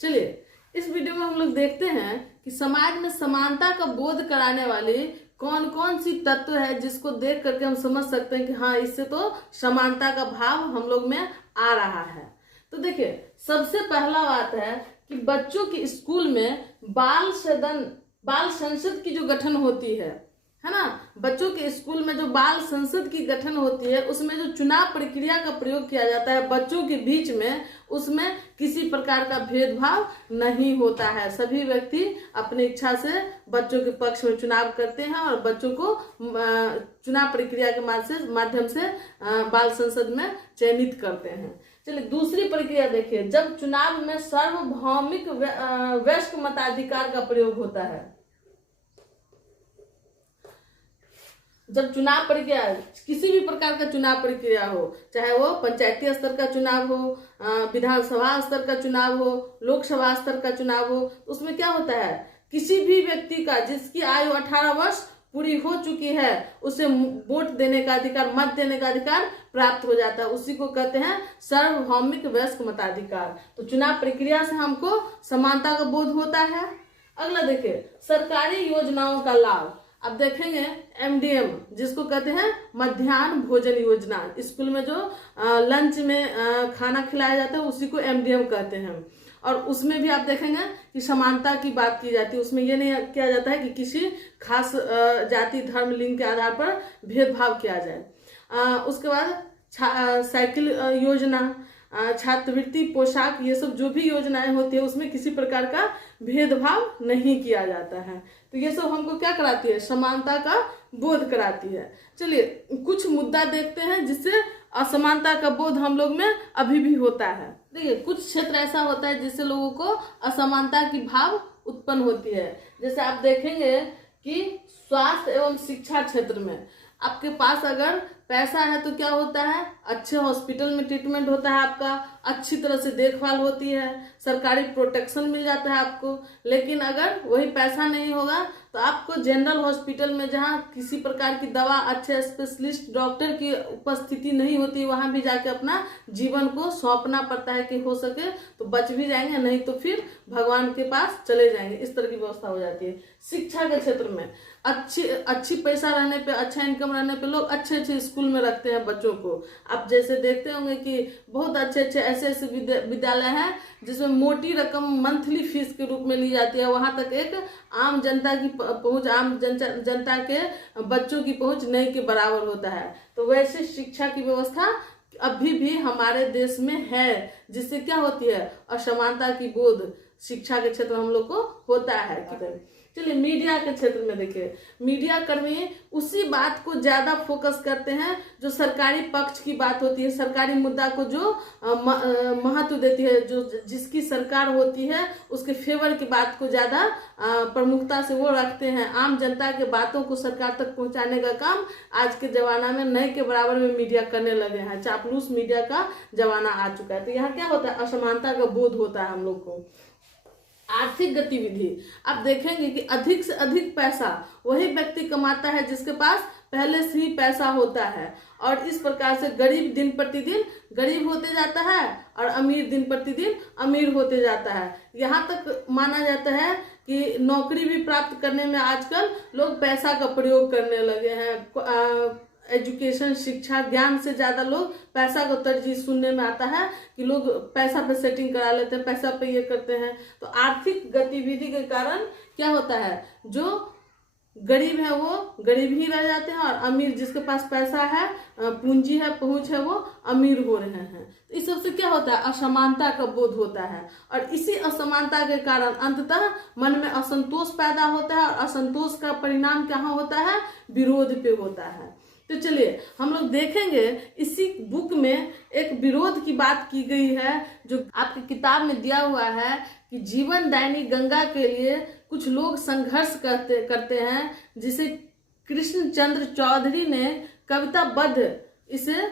चलिए इस वीडियो में हम लोग देखते हैं कि समाज में समानता का बोध कराने वाली कौन कौन सी तत्व है जिसको देख करके हम समझ सकते हैं कि हाँ, इससे तो समानता का भाव हम लोग में आ रहा है। तो देखिए, सबसे पहला बात है कि बच्चों के स्कूल में बाल संसद की जो गठन होती है ना, बच्चों के स्कूल में जो बाल संसद की गठन होती है उसमें जो चुनाव प्रक्रिया का प्रयोग किया जाता है बच्चों के बीच में, उसमें किसी प्रकार का भेदभाव नहीं होता है। सभी व्यक्ति अपनी इच्छा से बच्चों के पक्ष में चुनाव करते हैं और बच्चों को चुनाव प्रक्रिया के माध्यम से बाल संसद में चयनित करते हैं। चलिए दूसरी प्रक्रिया देखिए, जब चुनाव में सार्वभौमिक वयस्क मताधिकार का प्रयोग होता है। जब चुनाव प्रक्रिया, किसी भी प्रकार का चुनाव प्रक्रिया हो, चाहे वो पंचायती स्तर का चुनाव हो, विधानसभा स्तर का चुनाव हो, लोकसभा स्तर का चुनाव हो, उसमें क्या होता है, किसी भी व्यक्ति का जिसकी आयु 18 वर्ष पूरी हो चुकी है उसे वोट देने का अधिकार, मत देने का अधिकार प्राप्त हो जाता है। उसी को कहते हैं सार्वभौमिक वयस्क मताधिकार। तो चुनाव प्रक्रिया से हमको समानता का बोध होता है। अगला देखिए, सरकारी योजनाओं का लाभ। अब देखेंगे MDM, जिसको कहते हैं मध्याह्न भोजन योजना, स्कूल में जो लंच में खाना खिलाया जाता है उसी को MDM कहते हैं। और उसमें भी आप देखेंगे कि समानता की बात की जाती है। उसमें ये नहीं किया जाता है कि किसी खास जाति, धर्म, लिंग के आधार पर भेदभाव किया जाए। उसके बाद साइकिल योजना, छात्रवृत्ति, पोशाक, ये सब जो भी योजनाएं होती है उसमें किसी प्रकार का भेदभाव नहीं किया जाता है। तो ये सब हमको क्या कराती है, समानता का बोध कराती है। चलिए कुछ मुद्दा देखते हैं जिससे असमानता का बोध हम लोग में अभी भी होता है। देखिए, कुछ क्षेत्र ऐसा होता है जिससे लोगों को असमानता की भाव उत्पन्न होती है। जैसे आप देखेंगे कि स्वास्थ्य एवं शिक्षा क्षेत्र में आपके पास अगर पैसा है तो क्या होता है, अच्छे हॉस्पिटल में ट्रीटमेंट होता है, आपका अच्छी तरह से देखभाल होती है, सरकारी प्रोटेक्शन मिल जाता है आपको। लेकिन अगर वही पैसा नहीं होगा तो आपको जनरल हॉस्पिटल में, जहाँ किसी प्रकार की दवा, अच्छे स्पेशलिस्ट डॉक्टर की उपस्थिति नहीं होती, वहां भी जाके अपना जीवन को सौंपना पड़ता है कि हो सके तो बच भी जाएंगे, नहीं तो फिर भगवान के पास चले जाएंगे। इस तरह की व्यवस्था हो जाती है। शिक्षा के क्षेत्र में अच्छी पैसा रहने पे, अच्छा इनकम रहने पे लोग अच्छे स्कूल में रखते हैं बच्चों को। आप जैसे देखते होंगे कि बहुत अच्छे ऐसे विद्यालय हैं जिसमें मोटी रकम मंथली फीस के रूप में ली जाती है। वहां तक एक आम जनता की पहुंच, आम जनता के बच्चों की पहुंच नहीं के बराबर होता है। तो वैसे शिक्षा की व्यवस्था अभी भी हमारे देश में है, जिससे क्या होती है, असमानता की बोध शिक्षा के क्षेत्र में हम लोग को होता है। चलिए मीडिया के क्षेत्र में देखिए, मीडिया कर्मी उसी बात को ज्यादा फोकस करते हैं जो सरकारी पक्ष की बात होती है, सरकारी मुद्दा को जो महत्व देती है, जो जिसकी सरकार होती है उसके फेवर की बात को ज्यादा प्रमुखता से वो रखते हैं। आम जनता के बातों को सरकार तक पहुंचाने का काम आज के जमाना में नए के बराबर में मीडिया करने लगे हैं। चापलूस मीडिया का जमाना आ चुका है। तो यहाँ क्या होता है, असमानता का बोध होता है हम लोग को। आर्थिक गतिविधि, आप देखेंगे कि अधिक से अधिक पैसा वही व्यक्ति कमाता है जिसके पास पहले से ही पैसा होता है, और इस प्रकार से गरीब दिन प्रतिदिन गरीब होते जाता है और अमीर दिन प्रतिदिन अमीर होते जाता है। यहाँ तक माना जाता है कि नौकरी भी प्राप्त करने में आजकल लोग पैसा का प्रयोग करने लगे हैं। एजुकेशन, शिक्षा, ज्ञान से ज्यादा लोग पैसा को तरजीह सुनने में आता है कि लोग पैसा पे सेटिंग करा लेते हैं, पैसा पे ये करते हैं। तो आर्थिक गतिविधि के कारण क्या होता है, जो गरीब है वो गरीब ही रह जाते हैं और अमीर, जिसके पास पैसा है, पूंजी है, पहुंच है, वो अमीर हो रहे हैं। तो इस सबसे क्या होता है, असमानता का बोध होता है। और इसी असमानता के कारण अंततः मन में असंतोष पैदा होता है, और असंतोष का परिणाम क्या होता है, विरोध पे होता है। तो चलिए हम लोग देखेंगे, इसी बुक में एक विरोध की बात की गई है जो आपकी किताब में दिया हुआ है कि जीवन दायिनी गंगा के लिए कुछ लोग संघर्ष करते हैं, जिसे कृष्ण चंद्र चौधरी ने कविताबद्ध इसे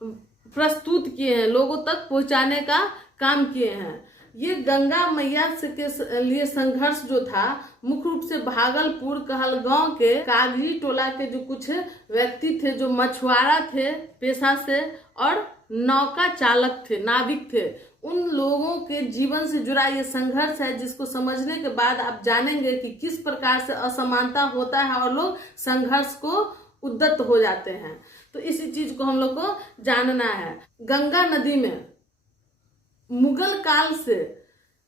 प्रस्तुत किए हैं, लोगों तक पहुंचाने का काम किए हैं। ये गंगा मैया के लिए संघर्ष जो था, मुख्य रूप से भागलपुर कहलगांव के कागजी टोला के जो कुछ व्यक्ति थे, जो मछुआरा थे पेशा से और नौका चालक थे, नाविक थे, उन लोगों के जीवन से जुड़ा ये संघर्ष है, जिसको समझने के बाद आप जानेंगे कि किस प्रकार से असमानता होता है और लोग संघर्ष को उद्यत हो जाते हैं। तो इसी चीज को हम लोग को जानना है। गंगा नदी में मुगल काल से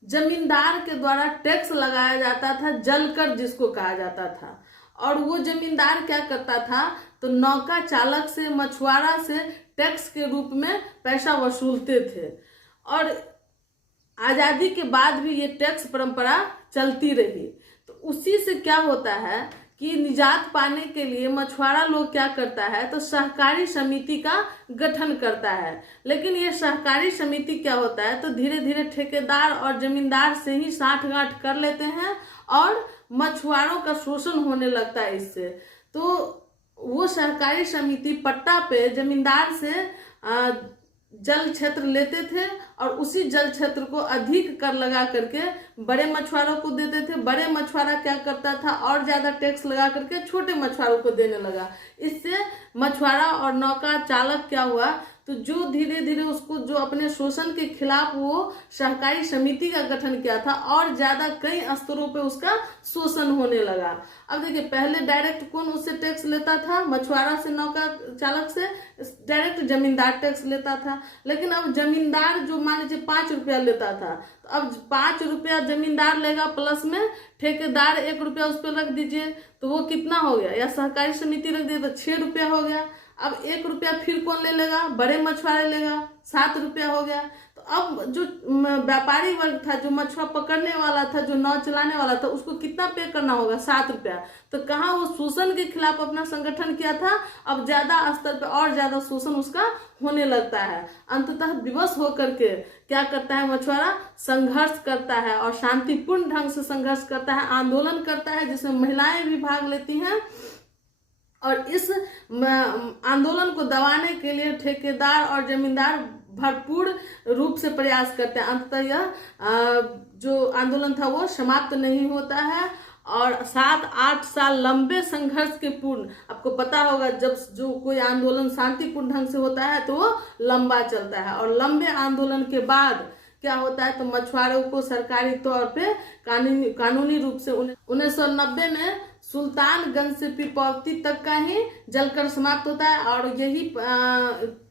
जमींदार के द्वारा टैक्स लगाया जाता था, जलकर जिसको कहा जाता था। और वो जमींदार क्या करता था, तो नौका चालक से, मछुआरा से टैक्स के रूप में पैसा वसूलते थे। और आजादी के बाद भी ये टैक्स परंपरा चलती रही। तो उसी से क्या होता है कि निजात पाने के लिए मछुआरा लोग क्या करता है, तो सहकारी समिति का गठन करता है। लेकिन ये सहकारी समिति क्या होता है, तो धीरे धीरे ठेकेदार और जमींदार से ही साठगांठ कर लेते हैं और मछुआरों का शोषण होने लगता है इससे। तो वो सहकारी समिति पट्टा पे जमींदार से जल क्षेत्र लेते थे और उसी जल क्षेत्र को अधिक कर लगा करके बड़े मछुआरों को देते थे। बड़े मछुआरा क्या करता था, और ज्यादा टैक्स लगा करके छोटे मछुआरों को देने लगा। इससे मछुआरा और नौका चालक क्या हुआ, तो जो धीरे धीरे उसको जो अपने शोषण के खिलाफ वो सहकारी समिति का गठन किया था, और ज्यादा कई स्तरों पे उसका शोषण होने लगा। अब देखिए, पहले डायरेक्ट कौन उससे टैक्स लेता था, मछुआरा से, नौका चालक से डायरेक्ट जमींदार टैक्स लेता था। लेकिन अब जमींदार जो मान लीजिए 5 रुपया लेता था, तो अब 5 रुपया जमींदार लेगा, प्लस में ठेकेदार 1 रुपया उस पर रख दीजिए, तो वो कितना हो गया, या सहकारी समिति रख दिए तो 6 रुपया हो गया। अब 1 रुपया फिर कौन ले लेगा, बड़े मछुआरे लेगा, 7 रुपया हो गया। तो अब जो व्यापारी वर्ग था, जो मछुआ पकड़ने वाला था, जो नाव चलाने वाला था, उसको कितना पे करना होगा, 7 रुपया। तो कहाँ वो शोषण के खिलाफ अपना संगठन किया था, अब ज्यादा स्तर पे और ज्यादा शोषण उसका होने लगता है। अंततः विवश होकर के क्या करता है मछुआरा, संघर्ष करता है और शांतिपूर्ण ढंग से संघर्ष करता है, आंदोलन करता है, जिसमें महिलाएं भी भाग लेती हैं। और इस आंदोलन को दबाने के लिए ठेकेदार और जमींदार भरपूर रूप से प्रयास करते हैं। अंततः यह जो आंदोलन था वो समाप्त नहीं होता है और 7-8 साल लंबे संघर्ष के पूर्ण, आपको पता होगा जब जो कोई आंदोलन शांतिपूर्ण ढंग से होता है तो वो लंबा चलता है। और लंबे आंदोलन के बाद क्या होता है, तो मछुआरों को सरकारी तौर पे कानूनी रूप से 1990 में सुल्तानगंज से पीरपौती तक का ही जलकर समाप्त होता है। और यही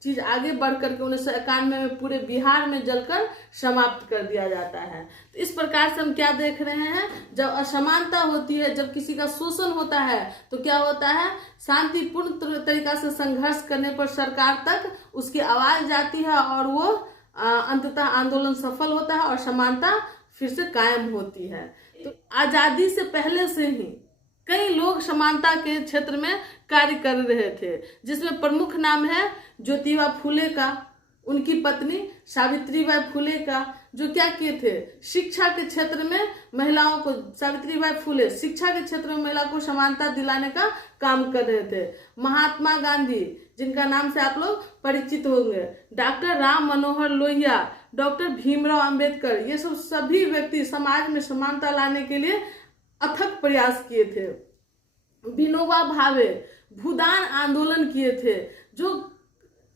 चीज आगे बढ़ करके 1991 में पूरे बिहार में जलकर समाप्त कर दिया जाता है। तो इस प्रकार से हम क्या देख रहे हैं, जब असमानता होती है, जब किसी का शोषण होता है, तो क्या होता है, शांतिपूर्ण तरीका से संघर्ष करने पर सरकार तक उसकी आवाज जाती है और वो अंततः आंदोलन सफल होता है और समानता फिर से कायम होती है। तो आजादी से पहले से ही कई लोग समानता के क्षेत्र में कार्य कर रहे थे, जिसमें प्रमुख नाम है ज्योतिबा फूले का, उनकी पत्नी सावित्रीबाई फूले का, जो क्या किए थे, शिक्षा के क्षेत्र में महिलाओं को, सावित्रीबाई फूले शिक्षा के क्षेत्र में महिला को समानता दिलाने का काम कर रहे थे। महात्मा गांधी, जिनका नाम से आप लोग परिचित होंगे, डॉक्टर राम मनोहर लोहिया, डॉक्टर भीमराव अंबेडकर, ये सब सभी व्यक्ति समाज में समानता लाने के लिए अथक प्रयास किए थे। विनोबा भावे भूदान आंदोलन किए थे, जो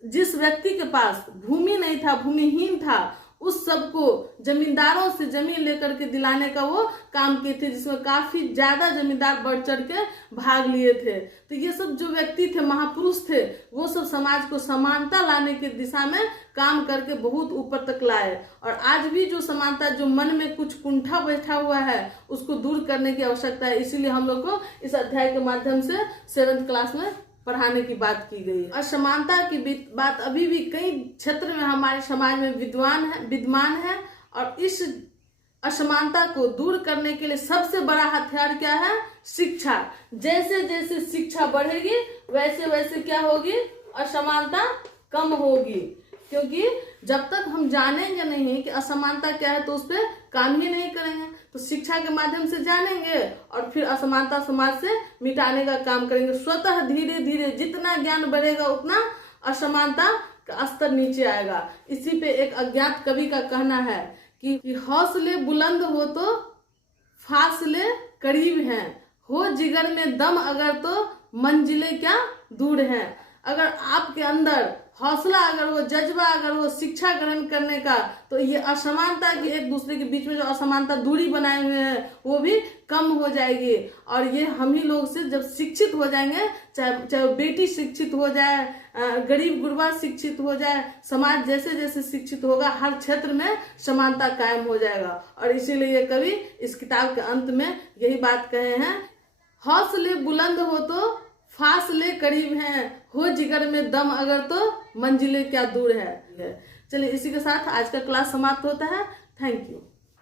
जिस व्यक्ति के पास भूमि नहीं था, भूमिहीन था, उस सबको जमींदारों से जमीन लेकर के दिलाने का वो काम किए थे, जिसमें काफी ज्यादा जमींदार बढ़ चढ़ के भाग लिए थे। तो ये सब जो व्यक्ति थे, महापुरुष थे, वो सब समाज को समानता लाने की दिशा में काम करके बहुत ऊपर तक लाए। और आज भी जो समानता, जो मन में कुछ कुंठा बैठा हुआ है, उसको दूर करने की आवश्यकता है। इसीलिए हम लोग को इस अध्याय के माध्यम से 7th क्लास में पढ़ाने की बात की गई। असमानता की बात अभी भी कई क्षेत्र में हमारे समाज में विद्यमान है और इस असमानता को दूर करने के लिए सबसे बड़ा हथियार क्या है, शिक्षा। जैसे जैसे शिक्षा बढ़ेगी वैसे वैसे क्या होगी, असमानता कम होगी। क्योंकि जब तक हम जानेंगे नहीं कि असमानता क्या है तो उस पर काम ही नहीं करेंगे। तो शिक्षा के माध्यम से जानेंगे और फिर असमानता समाज से मिटाने का काम करेंगे। स्वतः धीरे धीरे जितना ज्ञान बढ़ेगा उतना असमानता का स्तर नीचे आएगा। इसी पे एक अज्ञात कवि का कहना है कि हौसले बुलंद हो तो फासले करीब हैं, हो जिगर में दम अगर तो मंजिलें क्या दूर हैं। अगर आपके अंदर हौसला अगर वो जज्बा अगर वो शिक्षा ग्रहण करने का, तो ये असमानता की एक दूसरे के बीच में जो असमानता दूरी बनाए हुए हैं वो भी कम हो जाएगी। और ये हम ही लोग से जब शिक्षित हो जाएंगे, चाहे वो बेटी शिक्षित हो जाए, गरीब गुरबा शिक्षित हो जाए, समाज जैसे जैसे शिक्षित होगा हर क्षेत्र में समानता कायम हो जाएगा। और इसीलिए ये कवि इस किताब के अंत में यही बात कहे हैं, हौसले बुलंद हो तो फासले करीब हैं, हो जिगर में दम अगर तो मंजिलें क्या दूर है। चलिए इसी के साथ आज का क्लास समाप्त होता है। Thank you.